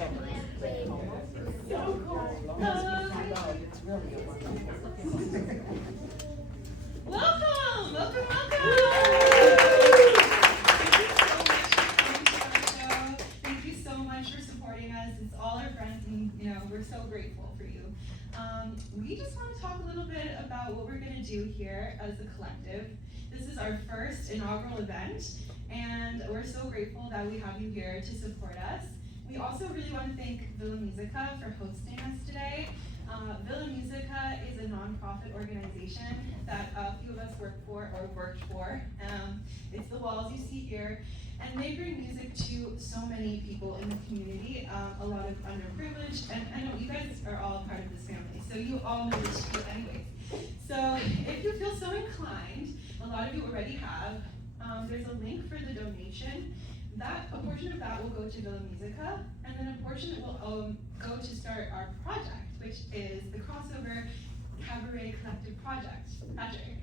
Welcome, welcome, welcome. Thank you so much for supporting us. It's all our friends, and we're so grateful for you. We just want to talk a little bit about what we're going to do here as a collective. This is our first inaugural event, and we're so grateful that we have you here to support us. We also really want to thank Musica for hosting us today. Musica is a nonprofit organization that a few of us worked for. It's the walls you see here, and they bring music to so many people in the community, a lot of underprivileged, and I know you guys are all part of this family, so you all know this too anyways. So if you feel so inclined, a lot of you already have, there's a link for the donation. A portion of that will go to Musica, and then a portion will go to start our project, which is the Crossover Cabaret Collective Project. Patrick.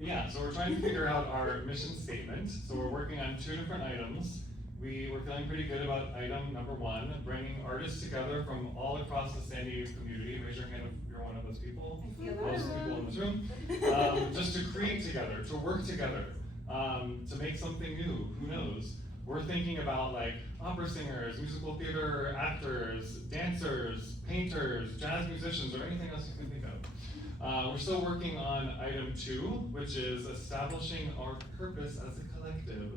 Yeah, so we're trying to figure out our mission statement. So we're working on 2 different items. We were feeling pretty good about item number 1, bringing artists together from all across the San Diego community. Raise your hand if you're one of those people. Most people in this room. Just to create together, to work together, to make something new. Who knows? We're thinking about like opera singers, musical theater actors, dancers, painters, jazz musicians, or anything else you can think of. We're still working on item 2, which is establishing our purpose as a collective.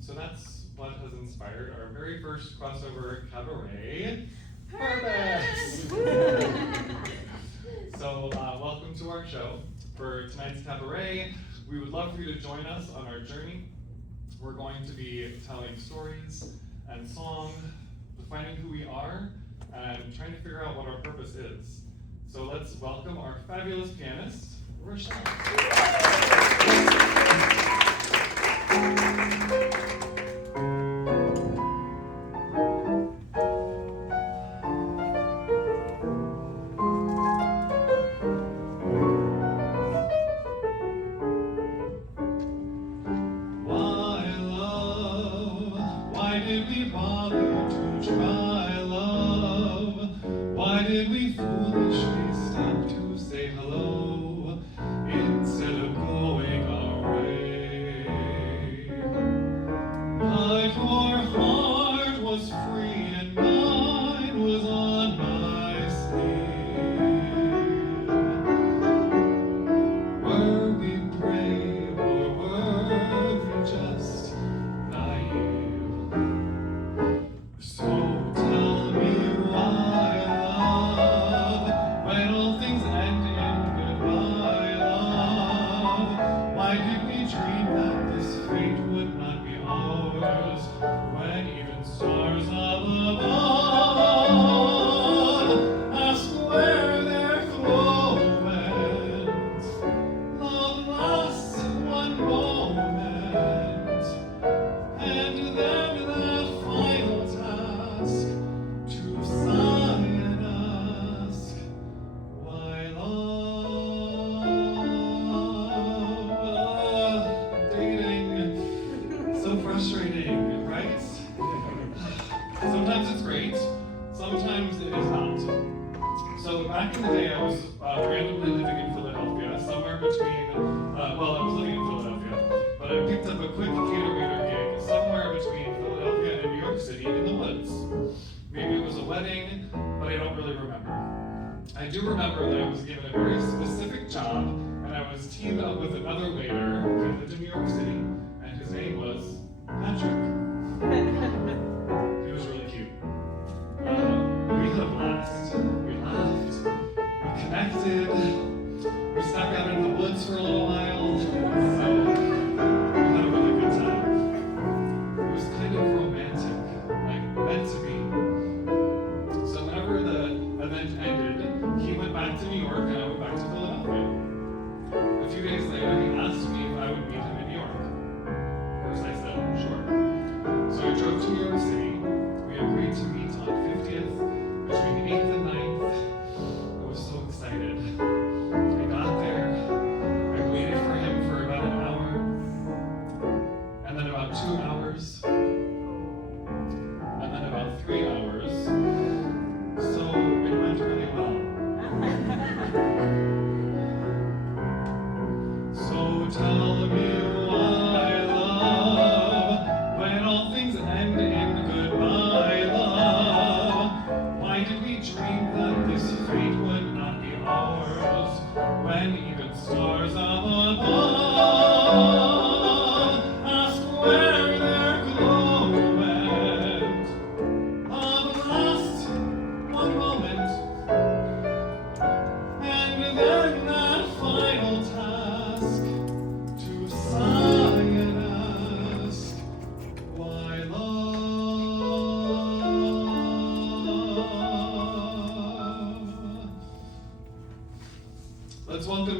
So that's what has inspired our very first crossover cabaret. Purpose! So welcome to our show. For tonight's cabaret, we would love for you to join us on our journey. We're going to be telling stories and song, defining who we are, and trying to figure out what our purpose is. So let's welcome our fabulous pianist, Rachelle. I do remember that I was given a very specific job, and I was teamed up with another waiter who lived in New York City, and his name was Patrick. He was really cute. We had a blast. We laughed. We connected. We snuck out into the woods for a little while. So we had a really good time. It was kind of romantic, like meant to be. So whenever the event ended, he went back to New York and I went back to Philadelphia. A few days later, he asked me if I would meet him in New York. Of course, I said, sure. So I drove to New York City. We agreed to meet on 50th between 8th and 9th. I was so excited. I got there. I waited for him for about an hour. And then about 2 hours. And then about 3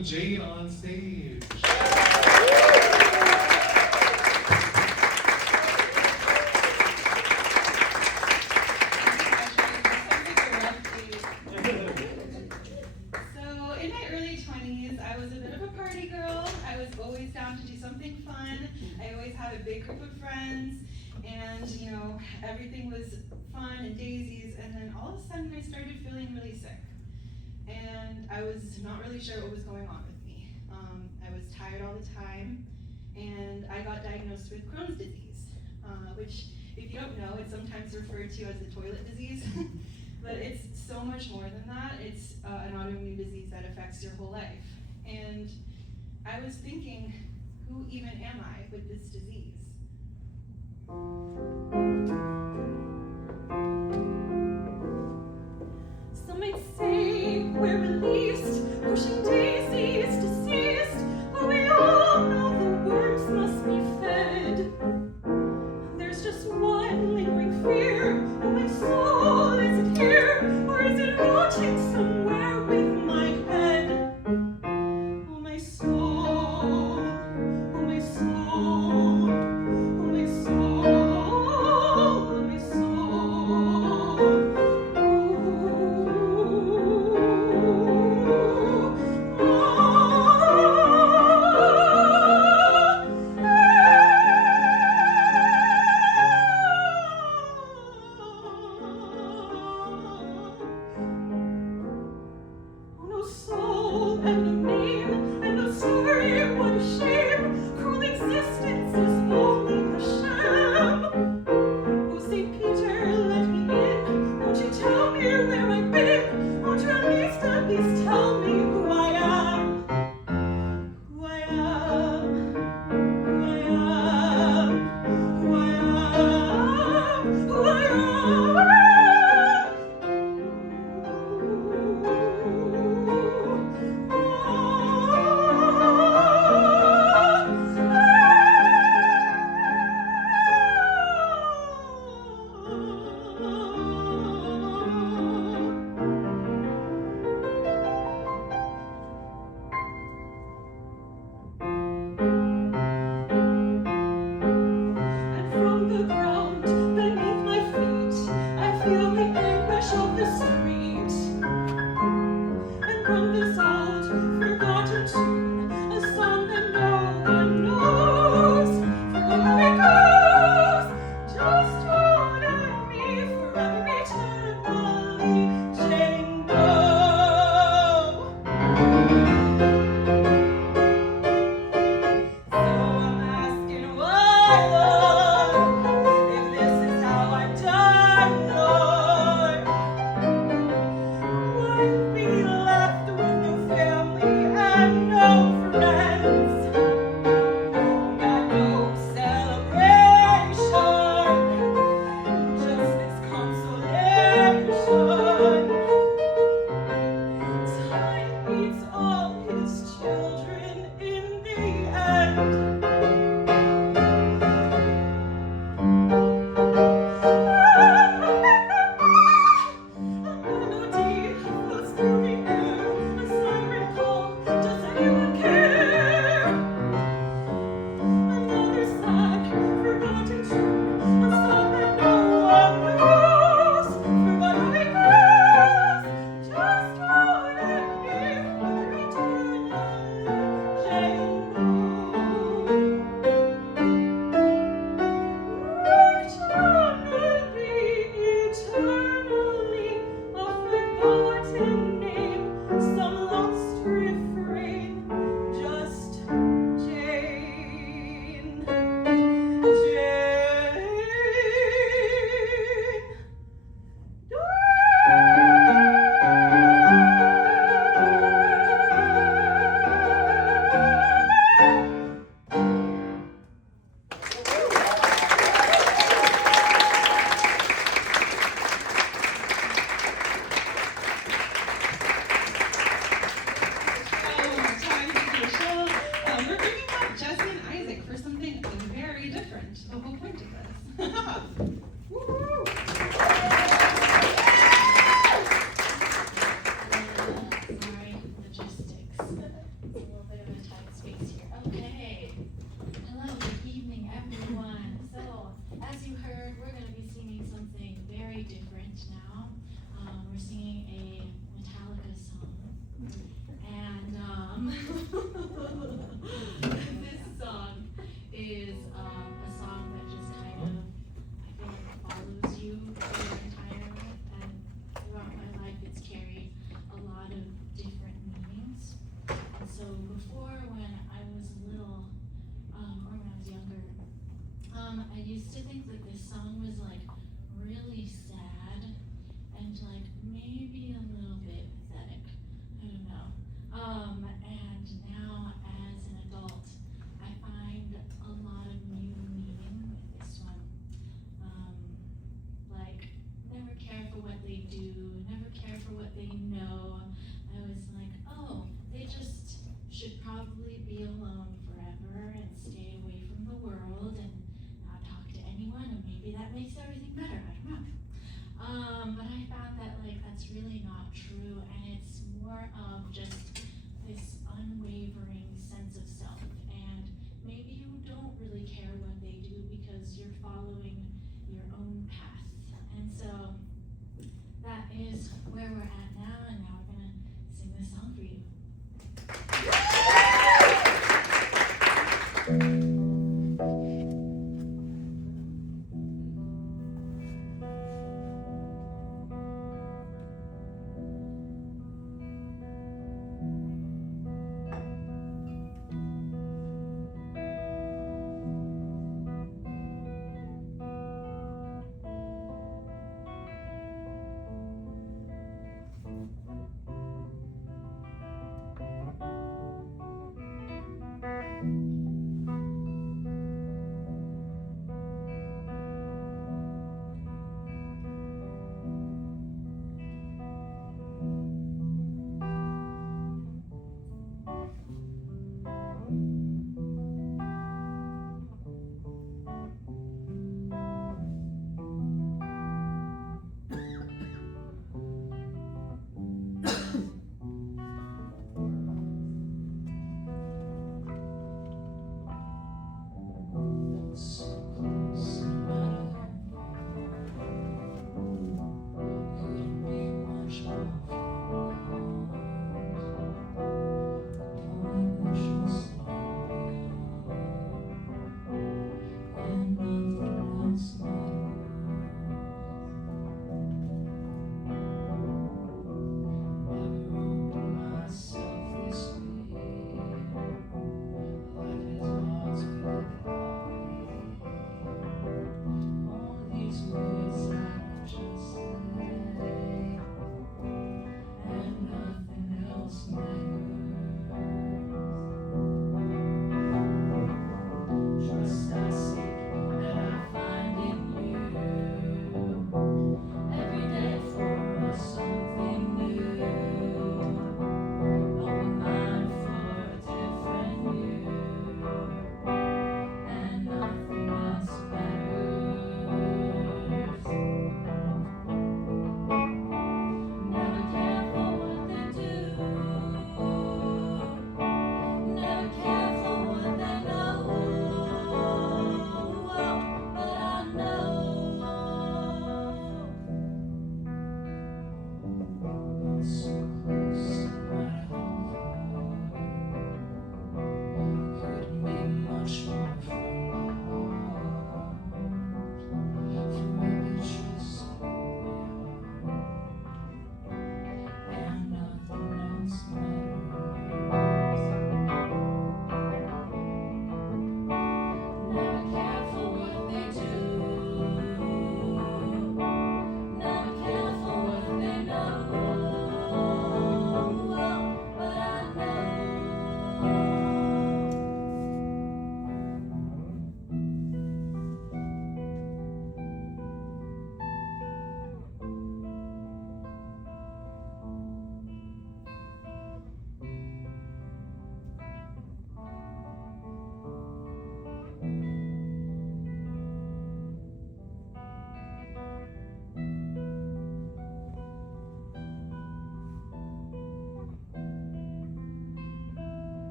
welcome Jade on stage. So in my early 20s, I was a bit of a party girl. I was always down to do something fun. I always had a big group of friends, and everything was fun and daisies, and then all of a sudden I started feeling really sick. And I was not really sure what was going on with me. I was tired all the time, and I got diagnosed with Crohn's disease, which, if you don't know, it's sometimes referred to as the toilet disease, but it's so much more than that. It's an autoimmune disease that affects your whole life. And I was thinking, who even am I with this disease? Some might say we're released, pushing daisies, deceased, but we all know the worms must be fed. There's just one lingering fear. Oh, my soul, is it here, or is it rotting somewhere with my head? Oh, my soul, oh, my soul, oh, my soul, oh, my soul. we're going to be singing something very different now. We're singing a Metallica song. And this song is a song that just kind of, I feel like, follows you through your entire life. And throughout my life, it's carried a lot of different meanings. And so before, when I was little, or when I was younger, I used to think that this song was like really sad and like maybe a little bit pathetic. I don't know. And now as an adult, I find a lot of new meaning with this one. Like, never care for what they do, never care for what they know. I was like, oh, they just should probably be alone forever and stay away from the world and not talk to anyone, and maybe that makes everything better, I don't know. But I found that like that's really not true, and it's more of just this unwavering sense of self, and maybe you don't really care what they do because you're following your own path. And so that is where we're at now, and now we're gonna sing this song for you.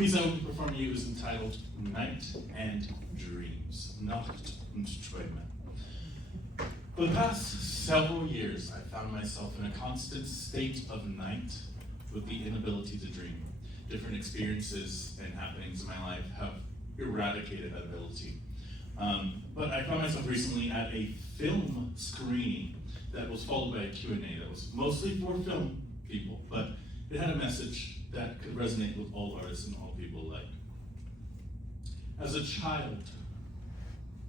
piece I will be performing you is entitled Night and Dreams, Nacht und Träume. For the past several years, I found myself in a constant state of night with the inability to dream. Different experiences and happenings in my life have eradicated that ability. But I found myself recently at a film screening that was followed by a Q&A that was mostly for film people, but it had a message that could resonate with all artists and all people alike. As a child,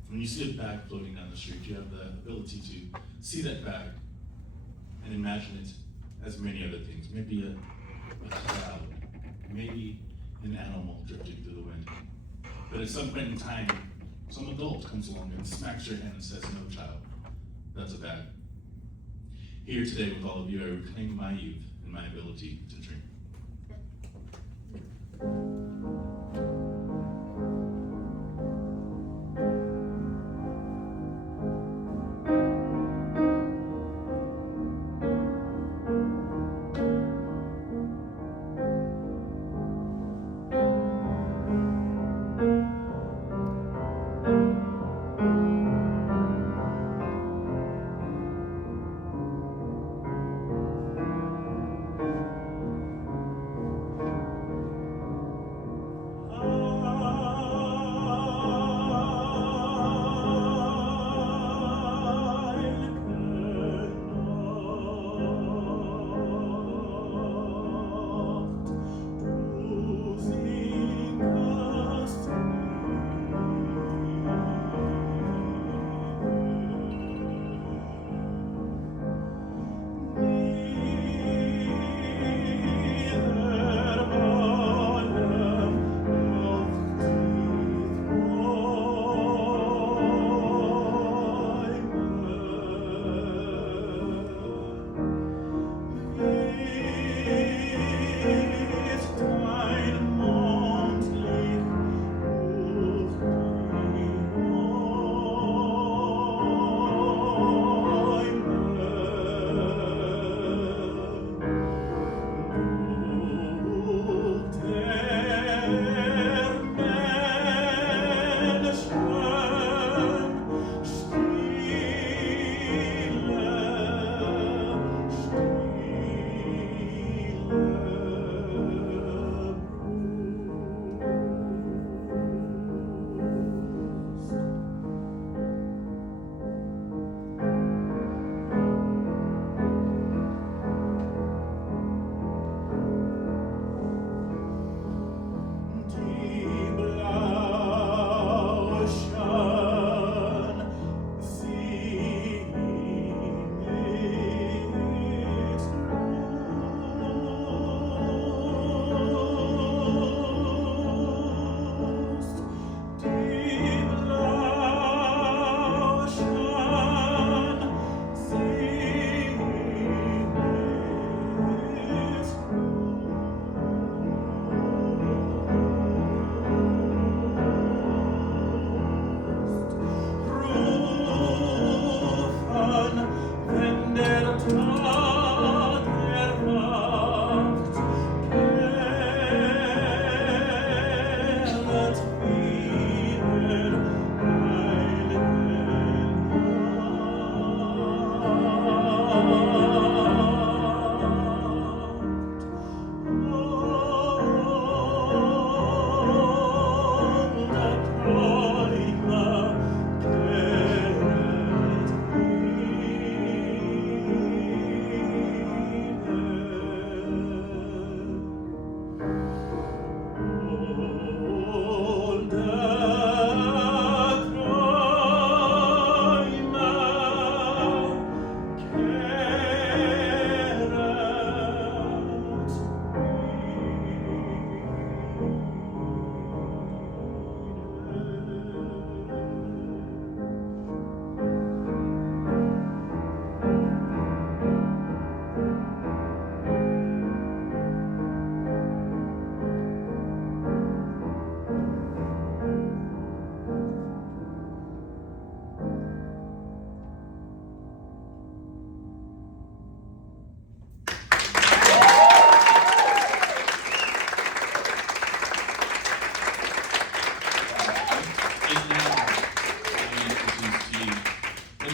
when you see a bag floating down the street, you have the ability to see that bag and imagine it as many other things. Maybe a cloud, maybe an animal drifting through the wind. But at some point in time, some adult comes along and smacks your hand and says, "No, child, that's a bag." Here today with all of you, I reclaim my youth and my ability to dream.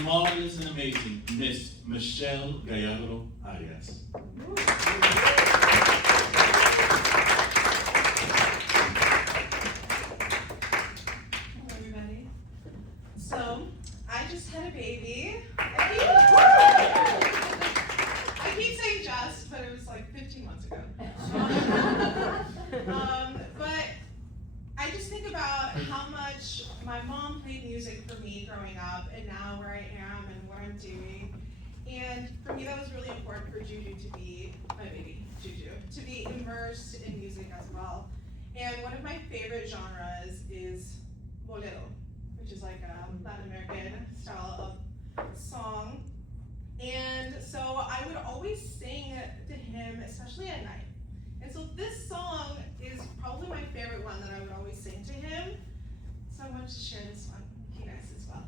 marvelous and amazing Miss Michelle Gallardo-Arias. Hello, everybody. So, I just had a baby. I keep saying just, but it was like 15 months ago. But I just think about how much my mom played music for me growing up, and now where I am and what I'm doing. And for me, that was really important for Juju to be, my baby, Juju, to be immersed in music as well. And one of my favorite genres is bolero, which is like a Latin American style of song. And so I would always sing to him, especially at night. And so this song is probably my favorite one that I would always sing to him. So I wanted to share this one with you guys as well.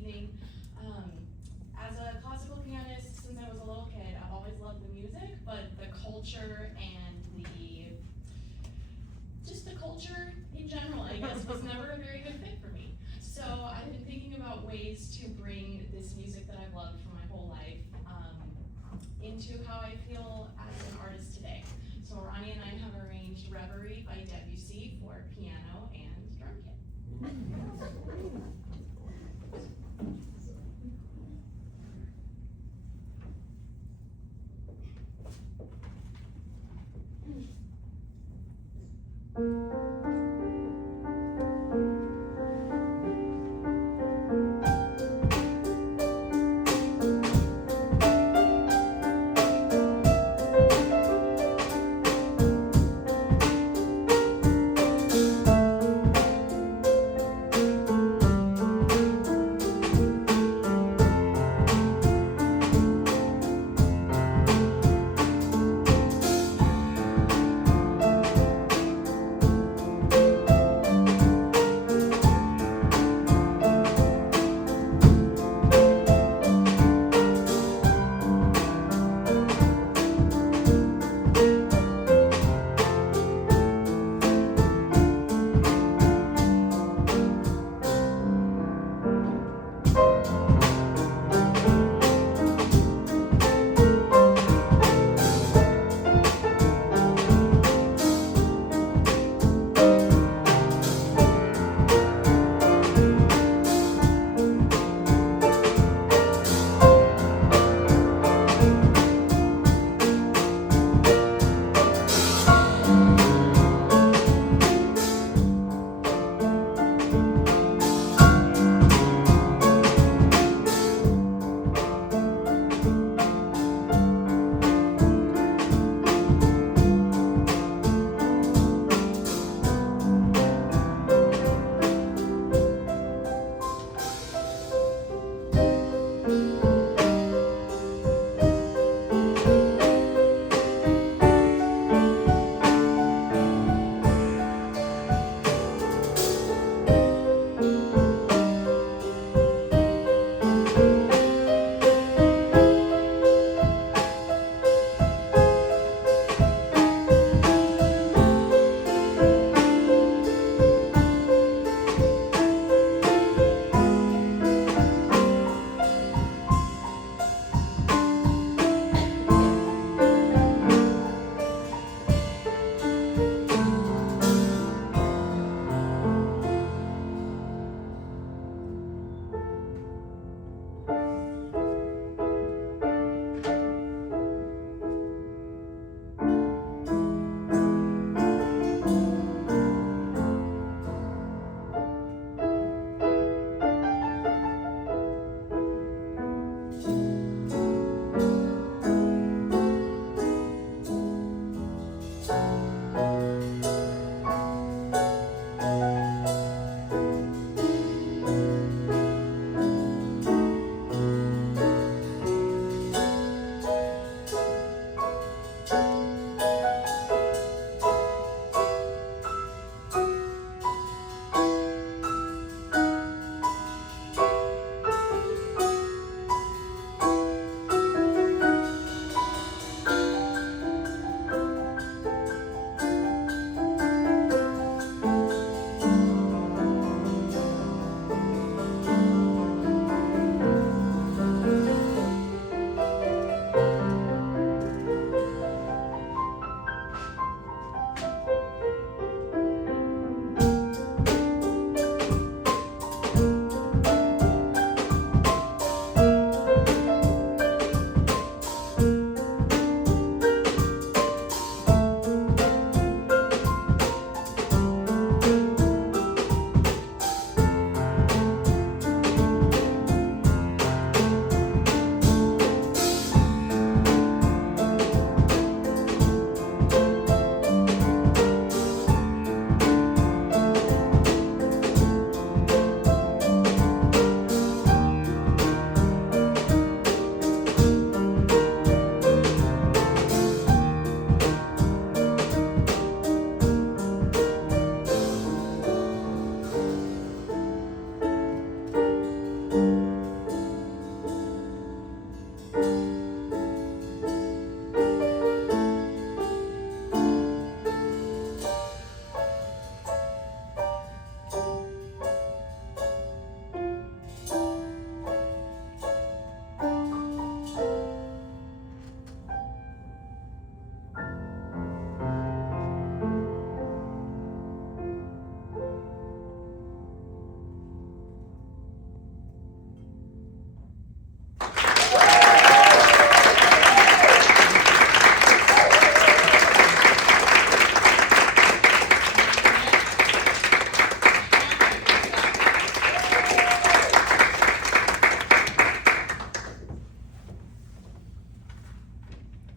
evening. As a classical pianist, since I was a little kid, I've always loved the music, but the culture and just the culture in general, I guess, was never a very good fit for me. So I've been thinking about ways to bring this music that I've loved for my whole life into how I feel as an artist today. So Ronnie and I have arranged Reverie by Debussy for piano and drum kit.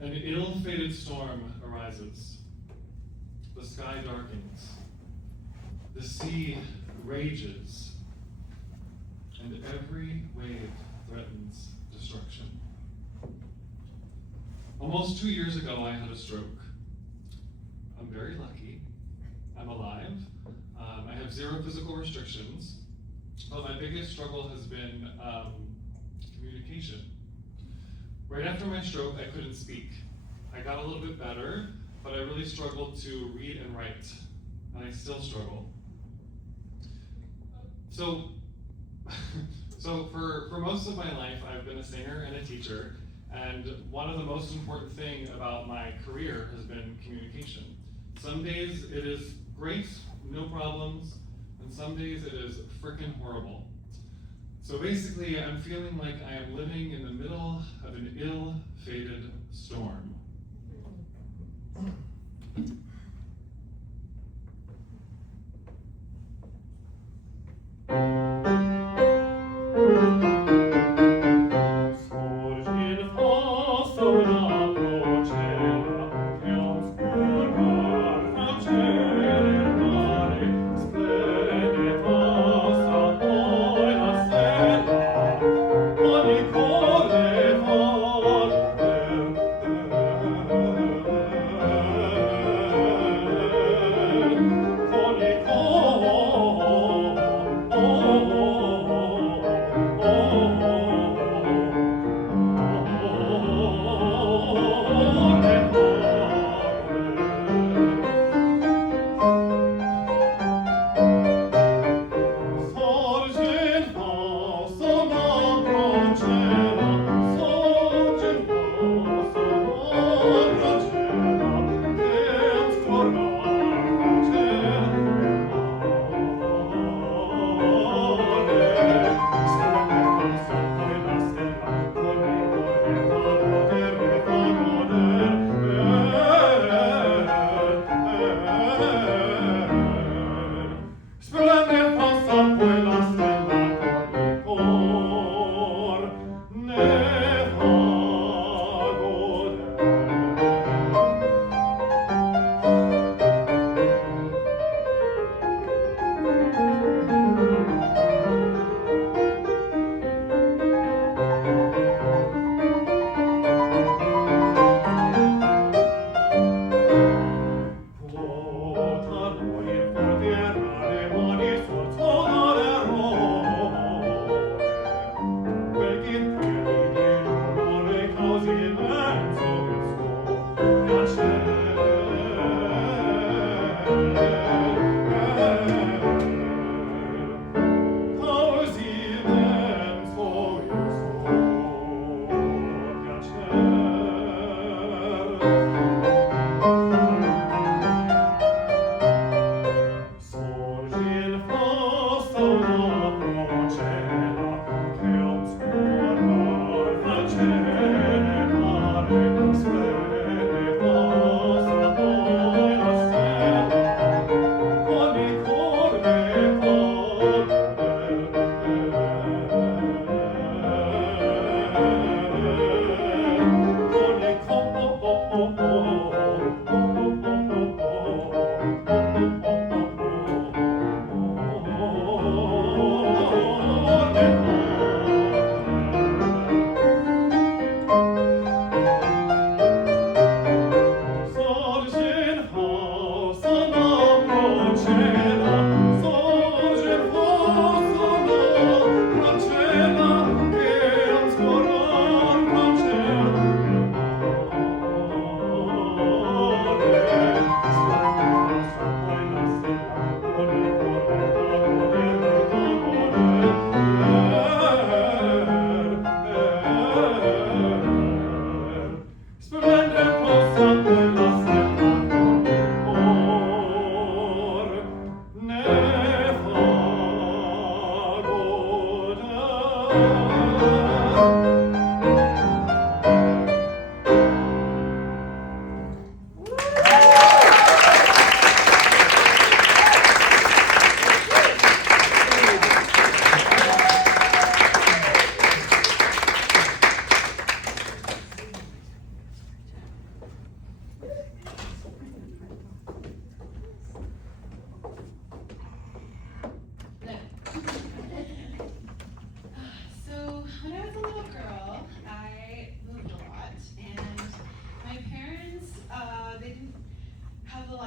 An ill-fated storm arises. The sky darkens. The sea rages. And every wave threatens destruction. Almost 2 years ago, I had a stroke. I'm very lucky. I'm alive. I have 0 physical restrictions. But my biggest struggle has been communication. Right after my stroke, I couldn't speak. I got a little bit better, but I really struggled to read and write, and I still struggle. So for most of my life, I've been a singer and a teacher, and one of the most important things about my career has been communication. Some days it is great, no problems, and some days it is frickin' horrible. So basically, I'm feeling like I am living in the middle of an ill-fated storm.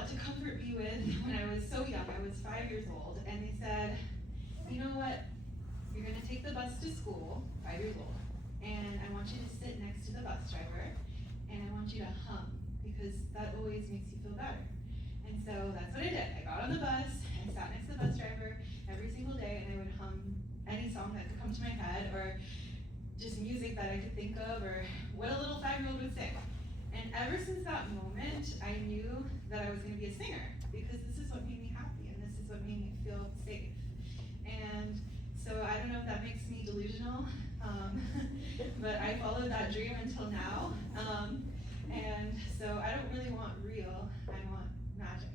to comfort me with when I was so young. I was 5 years old, and they said, you know what, you're gonna take the bus to school, 5 years old, and I want you to sit next to the bus driver, and I want you to hum, because that always makes you feel better. And so that's what I did. I got on the bus, I sat next to the bus driver every single day, and I would hum any song that could come to my head, or just music that I could think of, or what a little 5-year-old would sing. And ever since that moment, I knew that I was gonna be a singer, because this is what made me happy, and this is what made me feel safe. And so I don't know if that makes me delusional, but I followed that dream until now. And so I don't really want real, I want magic.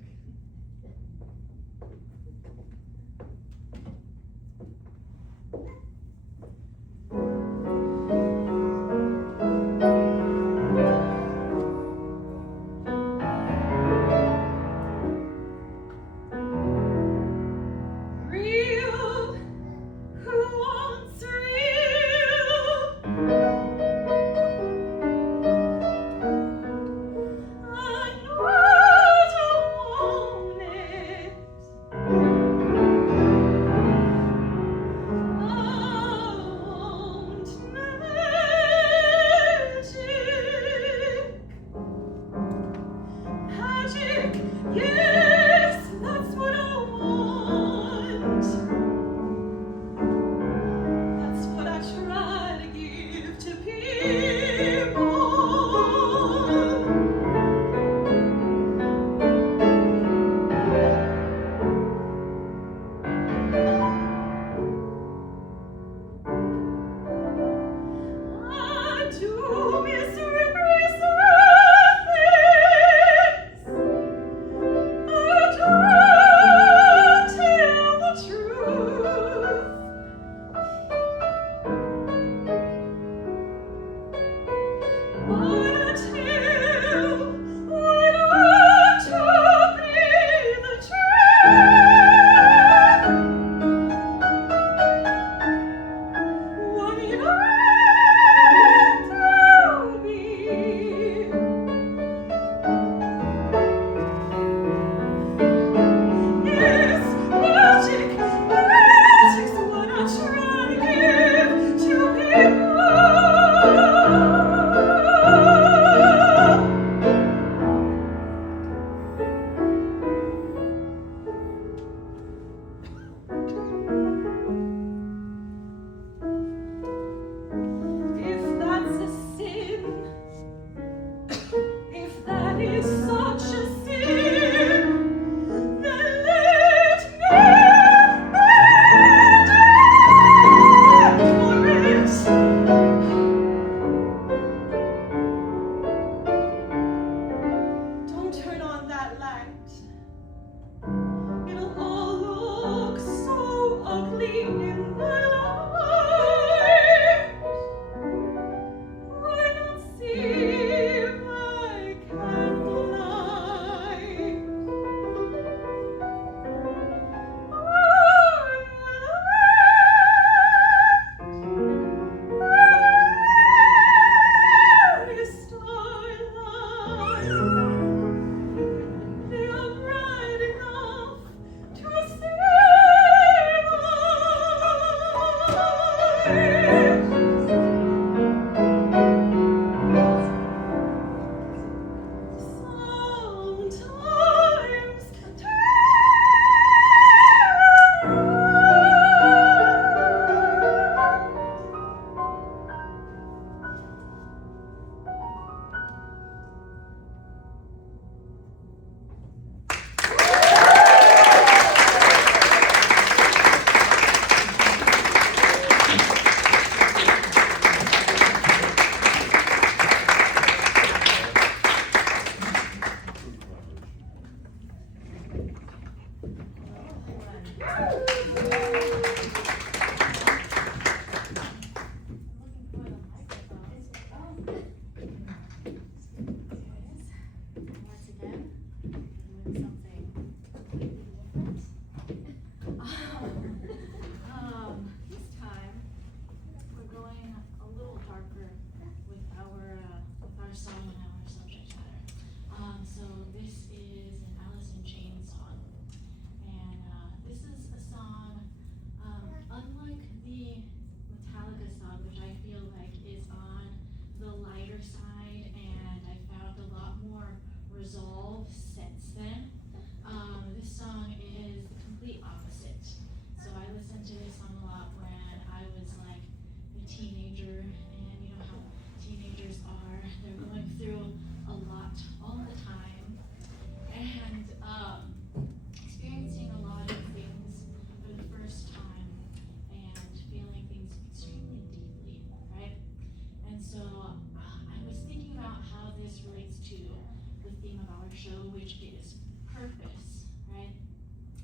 show, which is purpose, right?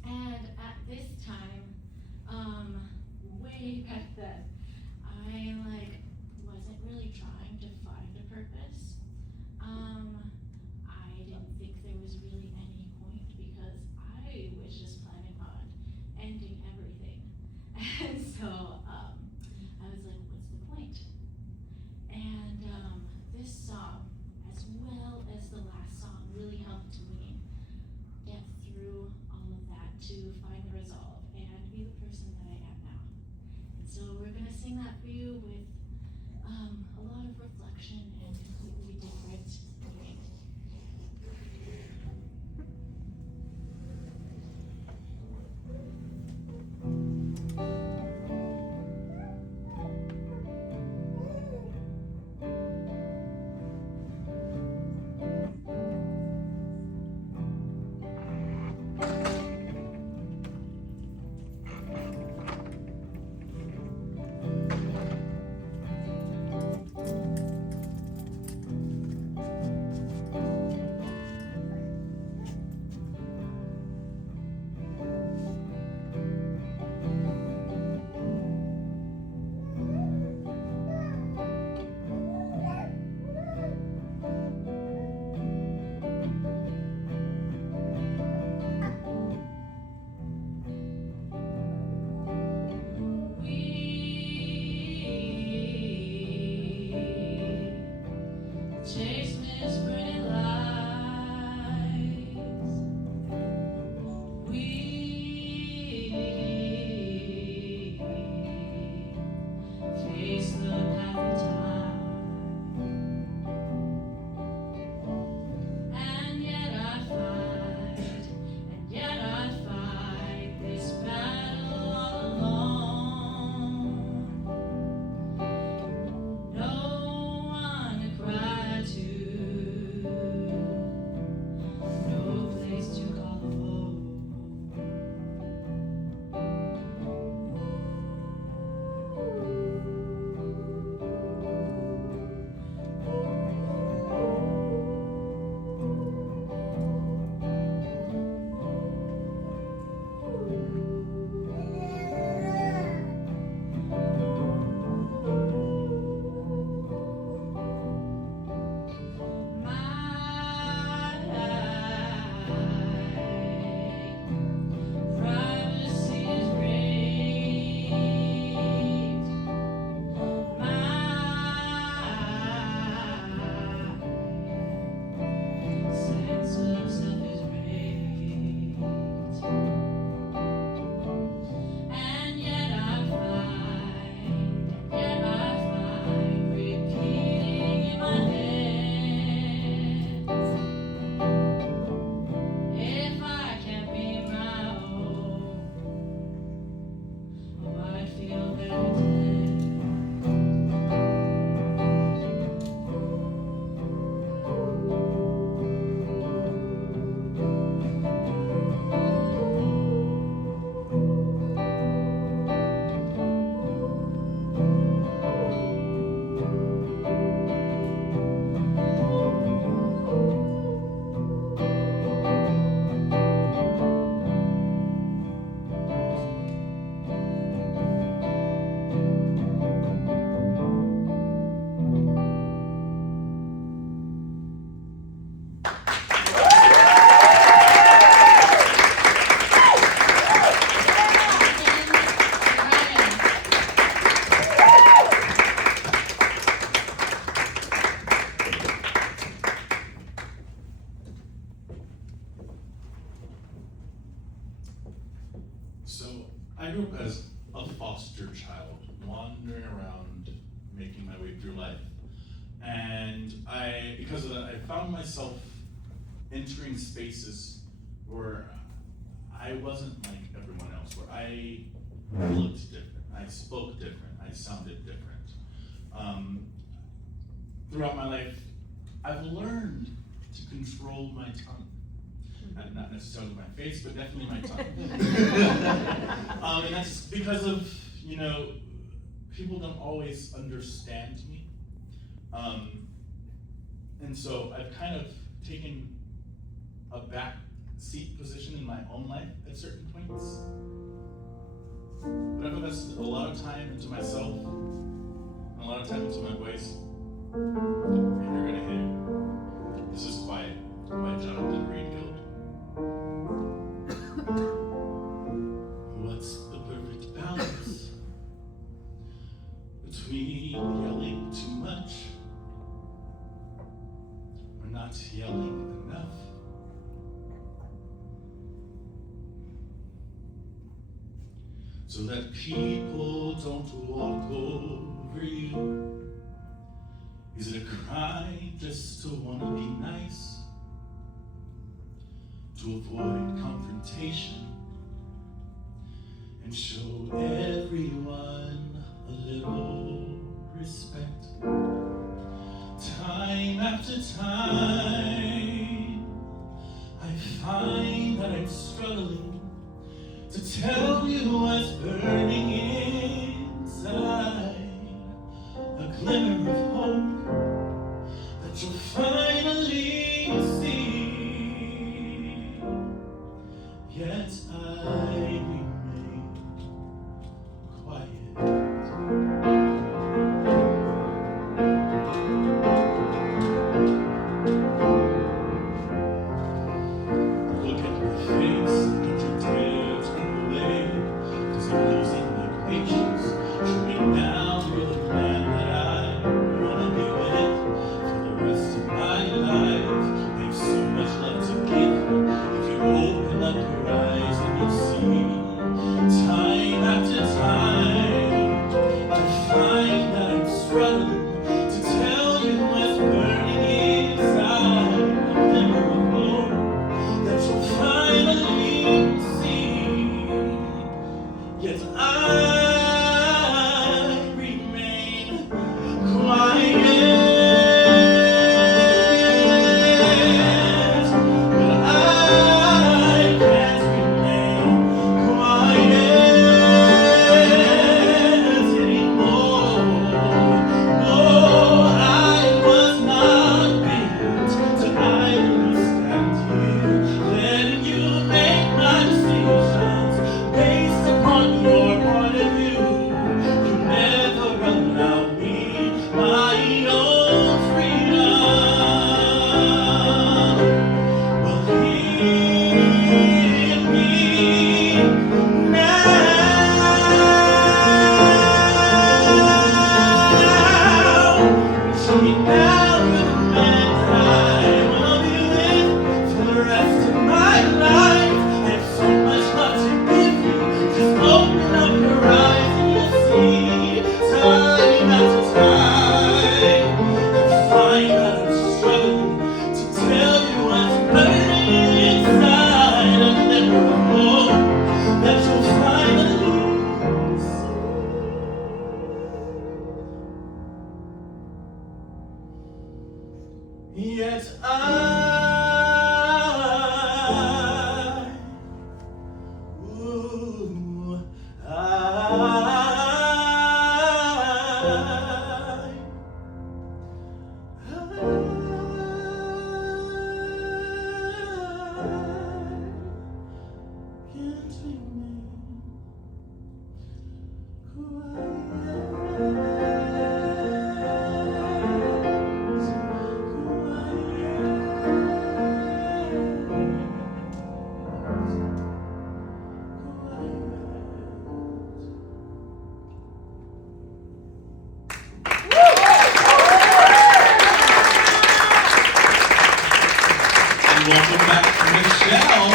And at this time, way back then, I wasn't really trying to find a purpose. I didn't think there was really any point because I was just planning on ending everything. And so I was like, what's the point? And this song, as well as the last song, really helped me get through all of that to find the resolve and be the person that I am now. And so we're gonna sing that for you with a lot of reflection and completely different meaning. I grew up as a foster child, wandering around, making my way through life. And because of that, I found myself entering spaces where I wasn't like everyone else, where I looked different, I spoke different, I sounded different. Throughout my life, I've learned to control my tongue. Not necessarily my face, but definitely my tongue. And that's because of, people don't always understand me. And so I've kind of taken a back seat position in my own life at certain points. But I've invested a lot of time into myself, and a lot of time into my voice. And you're gonna hear This Is Quiet by Jonathan Greenfield. What's the perfect balance between yelling too much or not yelling enough? So that people don't walk over you. Is it a crime just to want to be nice? To avoid confrontation and show everyone a little respect? Time after time, I find that I'm struggling to tell you what's burning inside. A glimmer of hope that you'll finally see. Yet I remain quiet. Look at my face, don't you dare turn away, 'cause I'm losing my patience. Show me now you're the man that I wanna be with for the rest of my life. I have so much love to give you. If you open up your eyes and you'll see, time after time, I find that I'm struggling to tell you what's burning inside. A glimmer of hope that you'll finally see. Yet I remain quiet. But I can't remain quiet anymore. No, I was not built to idly stand here, letting you make my decisions based upon your point of view. You never allow me my own freedom. Well, hear me now. Show me now you're the man that I wanna be with for the rest of my life. I have so much love to give you. Just open up your eyes and you'll see. Time after time, I find that I'm struggling to tell you what's burning inside. A glimmer of hope that you'll finally see. Yet can't remain welcome back, Rachelle.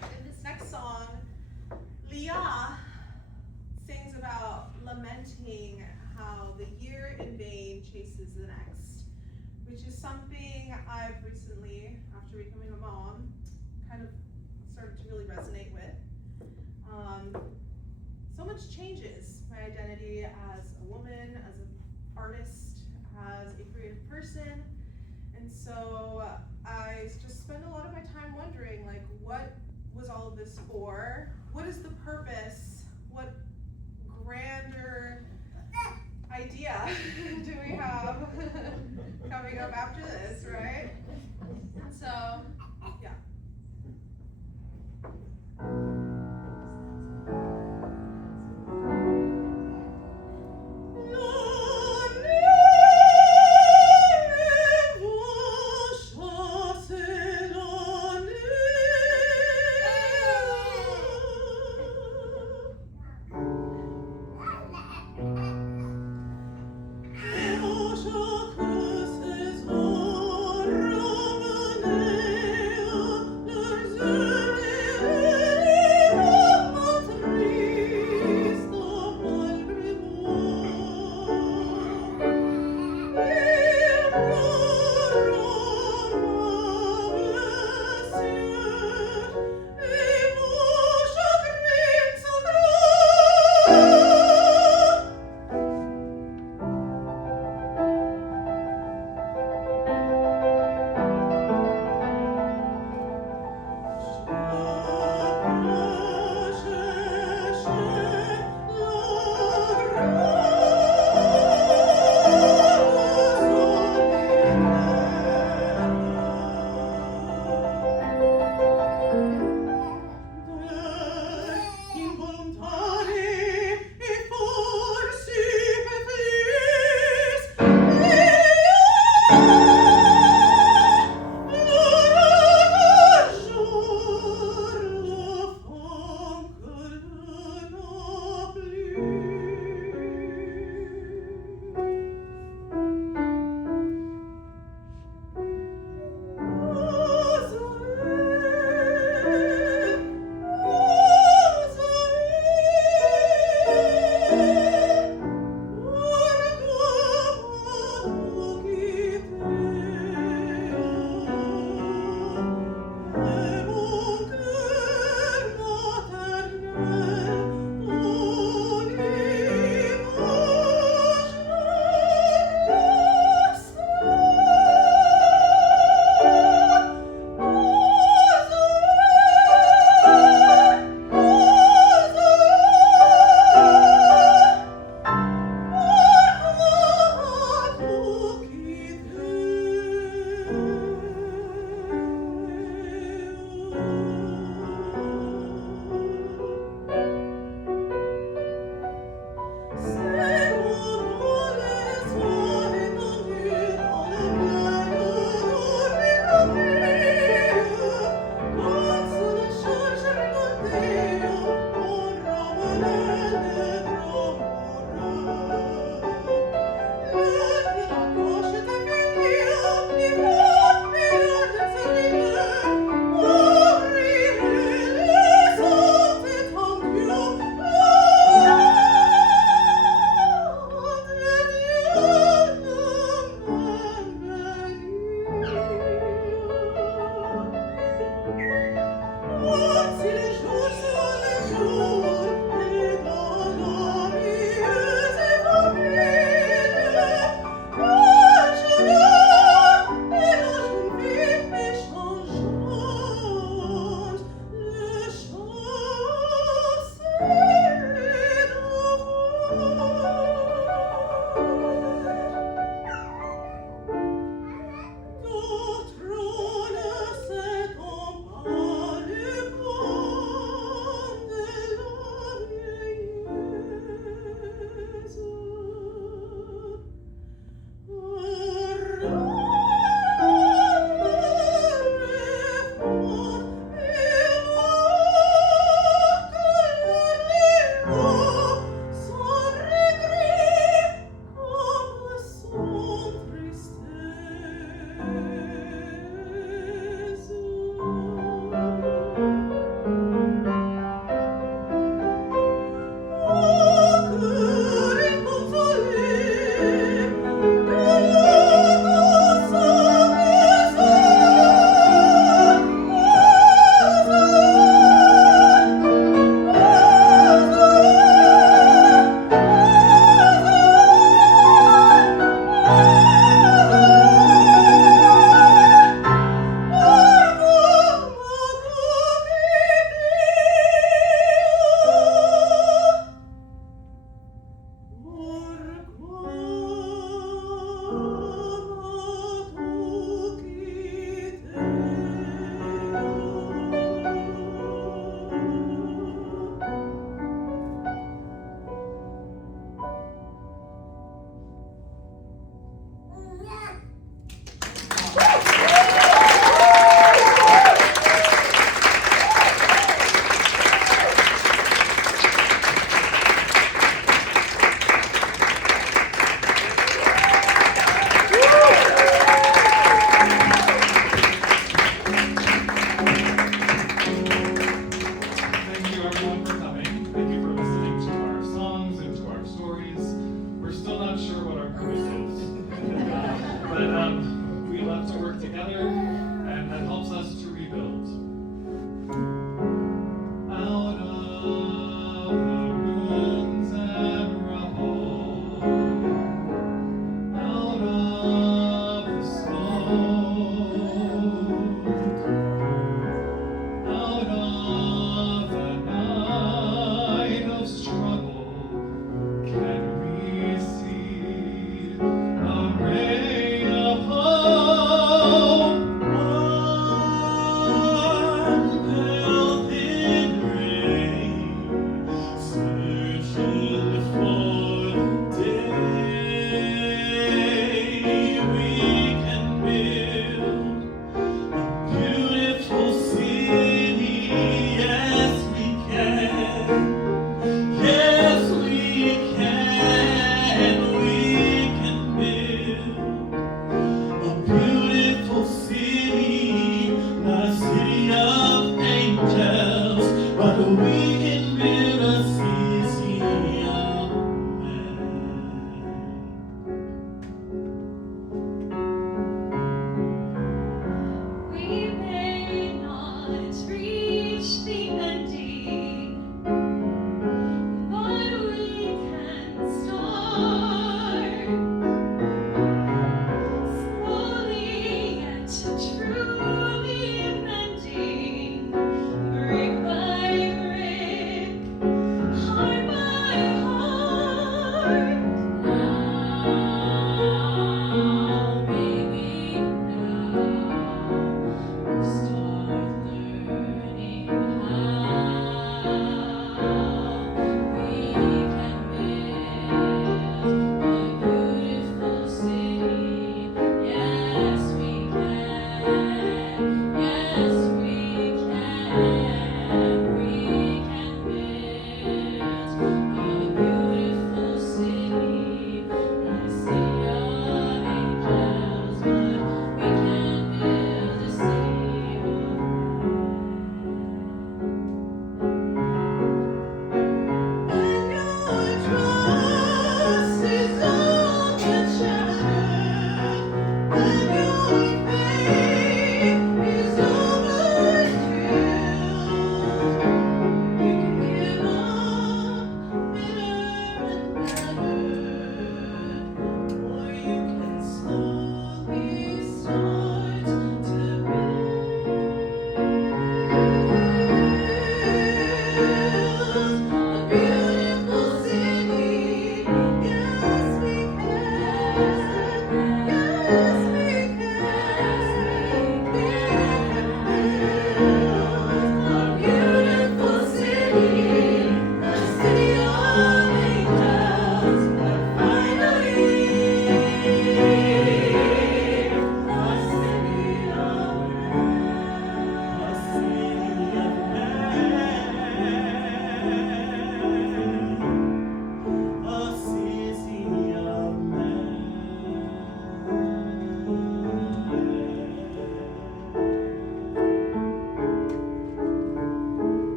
In this next song, Leah sings about lamenting how the year in vain chases the next, which is something I've recently, after becoming a mom, kind of started to really resonate with. So much changes my identity as a woman, as an artist, as a creative person, and so I just spend a lot of my time wondering, like, what was all of this for? What is the purpose? What grander idea do we have coming up after this, right? So, yeah. Que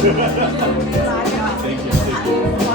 Thank you.